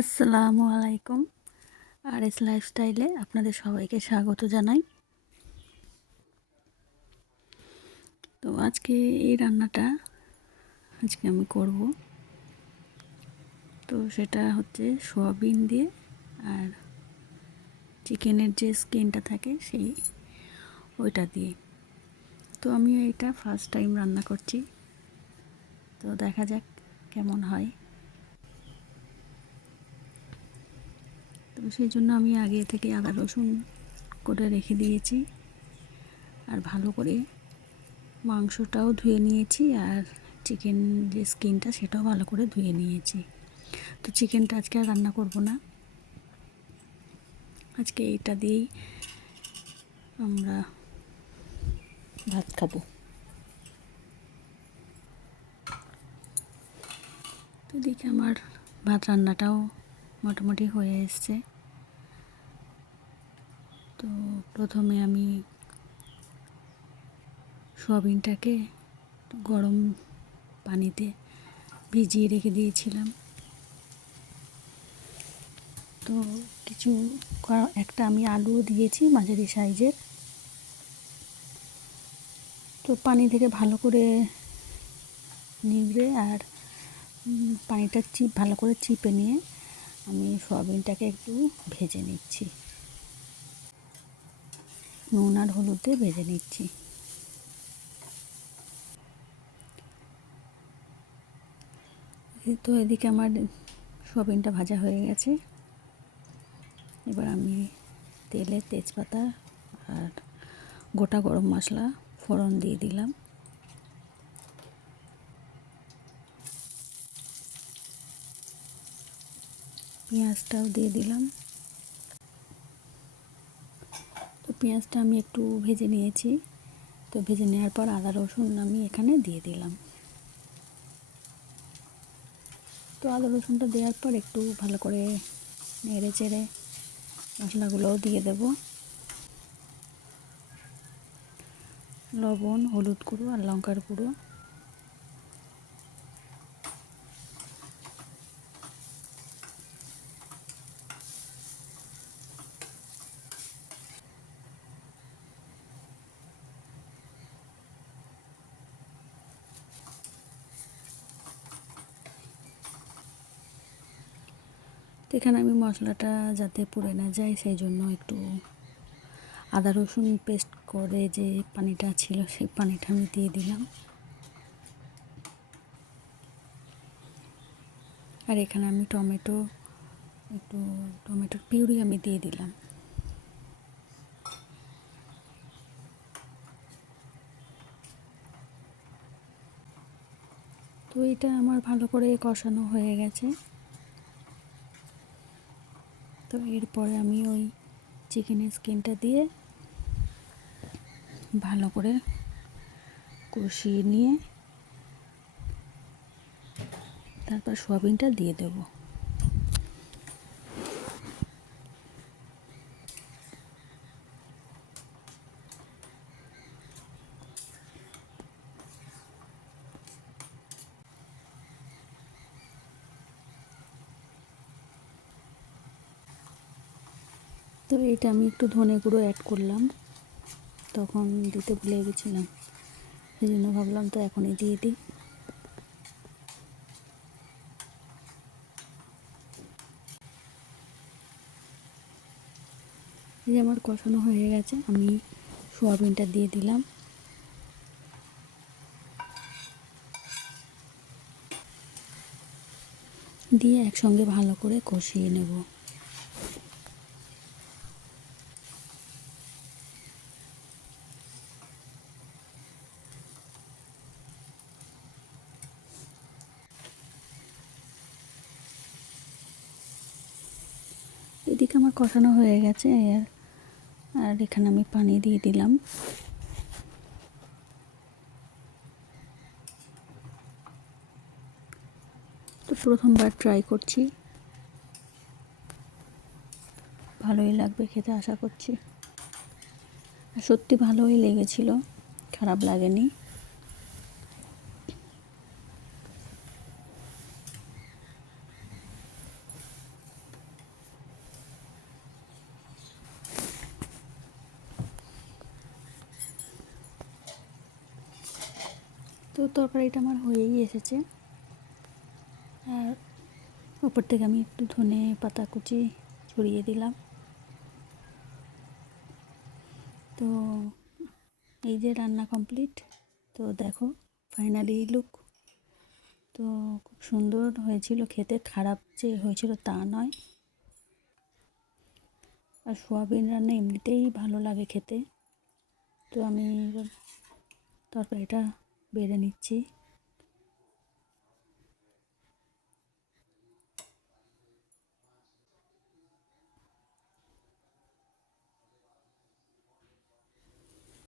আসসালামু আলাইকুম। আর এস লাইফস্টাইলে আপনাদের সবাইকে স্বাগত জানাই। তো আজকে এই রান্নাটা আমি করব। তো সেটা হচ্ছে সোয়াবিন দিয়ে আর চিকেনের যে স্কিনটা থাকে ওইটা দিয়ে। তো আমি এটা ফার্স্ট টাইম রান্না করছি, তো দেখা যাক কেমন হয়। তো সেই জন্য আমি আগে থেকে আদা রসুন করে রেখে দিয়েছি, আর ভালো করে মাংসটাও ধুয়ে নিয়েছি, আর চিকেন যে স্কিনটা সেটাও ভালো করে ধুয়ে নিয়েছি। তো চিকেনটা আজকে আর রান্না করব না, আজকে এইটা দিয়েই আমরা ভাত খাবো। তো দেখি আমার ভাত রান্নাটাও মোটামুটি হয়ে এসছে। তো প্রথমে আমি সয়াবিনটাকে গরম পানিতে ভিজিয়ে রেখে দিয়েছিলাম। তো একটা আমি আলুও দিয়েছি মাঝারি সাইজের। তো পানি থেকে ভালো করে নিগড়ে আর পানিটা ভালো করে চিপে নিয়ে আমি সয়াবিনটাকে একটু ভেজে নিচ্ছি, নুন আর হলুদ দিয়ে ভেজে নিচ্ছি। তো এদিকে আমার সয়াবিনটা ভাজা হয়ে গেছে। এবার আমি তেলে তেজপাতা আর গোটা গরম মশলা ফোড়ন দিয়ে দিলাম। পেঁয়াজটাও দিয়ে দিলাম। তো পেঁয়াজটা আমি একটু ভেজে নিয়েছি। তো ভেজে নেওয়ার পর আদা রসুন আমি এখানে দিয়ে দিলাম। তো আদা রসুনটা দেওয়ার পর একটু ভালো করে নেড়ে চেড়ে মশলাগুলোও দিয়ে দেব। লবণ, হলুদ গুঁড়ো আর লঙ্কার গুঁড়ো। তো এখানে আমি মশলাটা যাতে পুড়ে না যায় সেই জন্য একটু আদা রসুন পেস্ট করে যে পানিটা ছিল সেই পানিটা আমি দিয়ে দিলাম। আর এখানে আমি টমেটোর পিউরি আমি দিয়ে দিলাম। তো এটা আমার ভালো করে কষানো হয়ে গেছে। তো এরপরে আমি ওই চিকেনের স্কিনটা দিয়ে ভালো করে কষিয়ে নিয়ে তারপর সয়াবিনটা দিয়ে দেব। তো এটা আমি একটু ধনে গুঁড়ো অ্যাড করলাম, তখন দিতে ভুলে গেছিলাম, সেই জন্য ভাবলাম তো এখনই দিয়ে দিই। এই যে আমার কষানো হয়ে গেছে, আমি সোয়াবিনটা দিয়ে দিলাম। দিয়ে একসঙ্গে ভালো করে কষিয়ে নেব। এদিকে আমার কষানো হয়ে গেছে, আর এখানে আমি পানি দিয়ে দিলাম। তো প্রথমবার ট্রাই করছি, ভালোই লাগবে খেতে আশা করছি। আর সত্যি ভালোই লেগেছিল, খারাপ লাগেনি। তো তরকারিটা আমার হয়েই এসেছে। আর উপর থেকে আমি একটু ধনে পাতা কুচি ছড়িয়ে দিলাম। তো এই যে রান্না কমপ্লিট। তো দেখো ফাইনালি লুক। তো খুব সুন্দর হয়েছিল খেতে, খারাপ যে হয়েছিল তা নয়। আর সোয়াবিন রান্না এমনিতেই ভালো লাগে খেতে। তো আমি তরকারিটা বেড়ে নিচ্ছি।